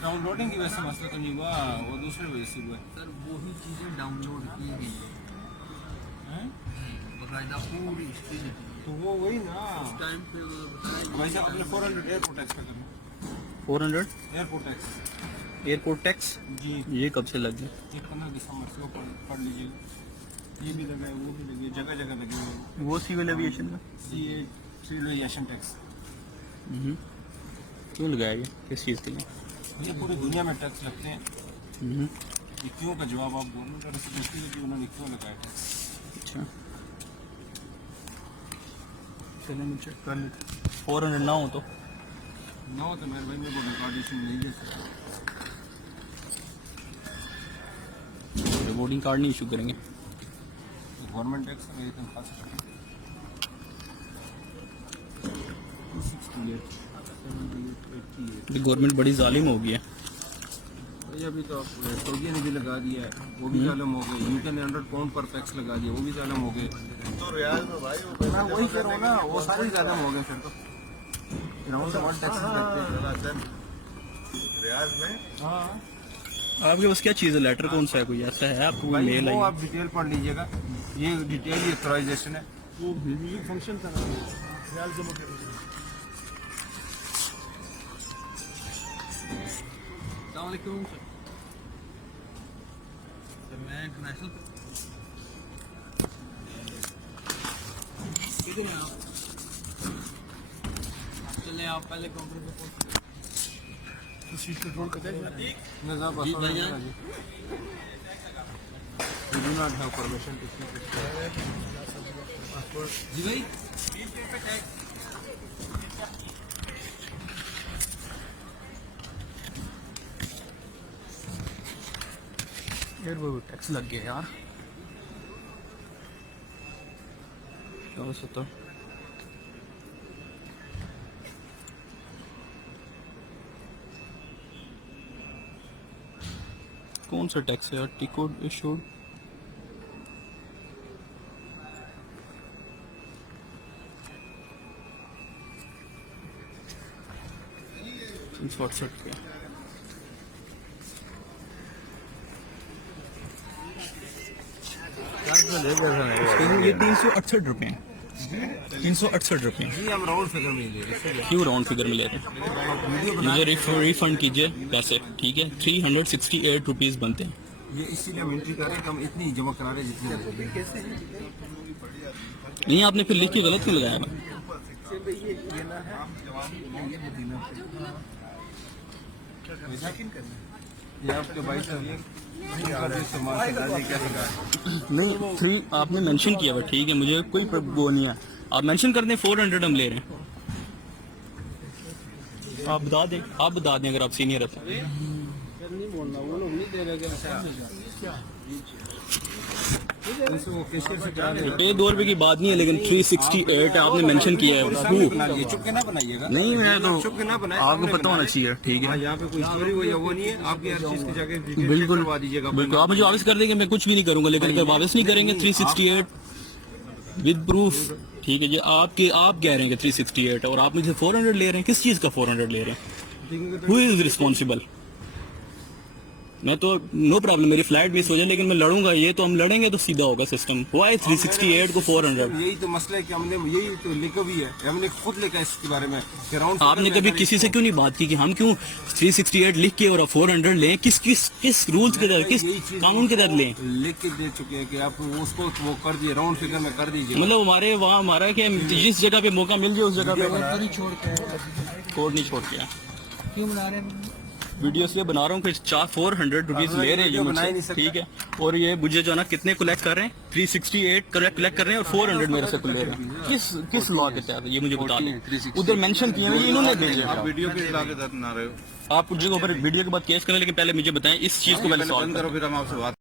Downloading की वजह से मसला तो नहीं हुआ, वो दूसरे वजह से हुआ सर वही चीज़ें डाउनलोड की गई है। बाकायदा पूरी हिस्ट्री तो वो वही ना टाइम पे बताया वैसे अपने 400 एयरपोर्ट टैक्स का करना। 400 एयरपोर्ट टैक्स एयरपोर्ट टैक्स जी, ये कब से लग गया? ये 15 दिसंबर से वो पढ़ लीजिएगा। ये भी लगा है, वो भी लगी है, जगह जगह लगी हुई है। वो सिविल एविएशन का CA सिविल एविएशन टैक्स क्यों लगाया ये, किस चीज़ के लिए? ये पूरी दुनिया में टैक्स लगते हैं। ये क्यों का जवाब आप बोलो तो पूछती है कि उन्होंने क्यों लगाया टैक्स। अच्छा चलो मैं चेक कर लेते। 400 ना हो तो ना हो तो मेरे भाई मेरे को रिकॉर्डेशन नहीं दे सकता। वोटिंग कार्ड नहीं इशू करेंगे। गवर्नमेंट टैक्स मेरी तनख्वाह से गवर्नमेंट बड़ी जालिम हो गई है। अभी तो सऊदीया ने भी लगा दिया है, वो भी जालिम हो गए। यूके ने 100 पाउंड पर टैक्स लगा दिया, वो भी जालिम हो गए। तो रियाज में भाई वो वही कह रहा हूं ना, वो सारे जालिम हो गए। फिर तो राउंड से वर्ल्ड टैक्स लगते हैं रियाज में। हां आपके पास क्या चीज़ है? लेटर कौन सा है? कोई ऐसा है आपको? कोई मेल वो आई? आप डिटेल पढ़ लीजिएगा, ये डिटेल ये ऑथराइजेशन है। वो म्यूजिक फंक्शन था ना रियाज जमा के। अस्सलामुअलैकुम सर, मैं इंटरनेशनल किधर हैं आप? चले आप पहले काउंटर पे पहुंच। तो सीट कंट्रोल करते हैं नज़र जी भैया। We do not have permission to keep it. जी भाई एयरपोर्ट टैक्स लग गया यार। क्या हो सकता? कौन सा टैक्स है यार? टिकट इशूड ₹368 पे। ये ₹368 ₹368। जी हम राउंड फिगर में ले रहे हैं। क्यों राउंड फिगर में ले रहे हैं? मुझे रिफंड कीजिए पैसे, ठीक है? ₹368 बनते हैं। ये इसीलिए हम एंट्री कर रहे हैं कि हम इतनी जमा करा रहे हैं जितनी नहीं आपने फिर लिख के गलत क्यों लगाया? ये आपके भाई साहब नहीं 3 आपने मेंशन किया हुआ, ठीक है? मुझे कोई वो नहीं है, आप मेंशन कर दें। 400 हम ले रहे हैं। आप बता दें अगर आप सीनियर है तो। नहीं बोलना, वो लोग नहीं दे रहे। ये ₹2 की बात नहीं है, लेकिन 368 आपने मेंशन किया है। चुप के ना बनाइएगा। नहीं मैं तो चुप के ना बनाए, आपको पता होना चाहिए, ठीक है? यहाँ पे कोई स्टोरी हुई है वो नहीं है। आपकी हर चीज की जगह बिल्कुल करवा दीजिएगा। बिल्कुल, आप मुझे वापस कर देंगे, मैं कुछ भी नहीं करूंगा। लेकिन अगर वापस नहीं करेंगे 368 विद प्रूफ, ठीक है जी? आप कह रहे हैं कि 368 और आप मुझे 400 ले रहे हैं। किस चीज़ का 400 ले रहे हैं? Who is responsible? मैं तो नो प्रॉब्लम, मेरी फ्लाइट मिस हो जाए, लेकिन मैं लड़ूंगा। ये तो हम लड़ेंगे तो सीधा होगा सिस्टम। वाई 368 को 400? यही तो मसला है कि हमने यही तो लिखा भी है, हमने खुद लिखा है इसके बारे में कि राउंड। आपने कभी किसी से क्यों नहीं बात की कि हम क्यों 368 लिख के और 400 लें? किस रूल्स के तहत, किस कानून के तहत लें? लिख के दे चुके हैं कि आप उसको वो कर दिए, राउंड फिगर में कर दीजिए। मतलब हमारे वहाँ हमारा कि जिस जगह पे मौका मिल जाए उस जगह पे कोड नहीं छोड़ के क्यों बना रहे हैं? वीडियोस ये बना रहा हूँ कि 400 ले रहे हैं ये मुझसे, ठीक है? और ये मुझे जो है ना कितने कलेक्ट कर रहे हैं? 368 कलेक्ट कर रहे हैं और 400 मेरे से ले रहे हैं। किस लॉ के तहत ये मुझे बता दें। उधर मेंशन किए हुए इन्होंने भेजे। आप वीडियो के ला के बना रहे हो। आप कुछ जगह पर वीडियो के बाद केस करें, लेकिन पहले मुझे बताएं इस चीज़ को पहले सॉल्व करो, फिर हम आपसे बात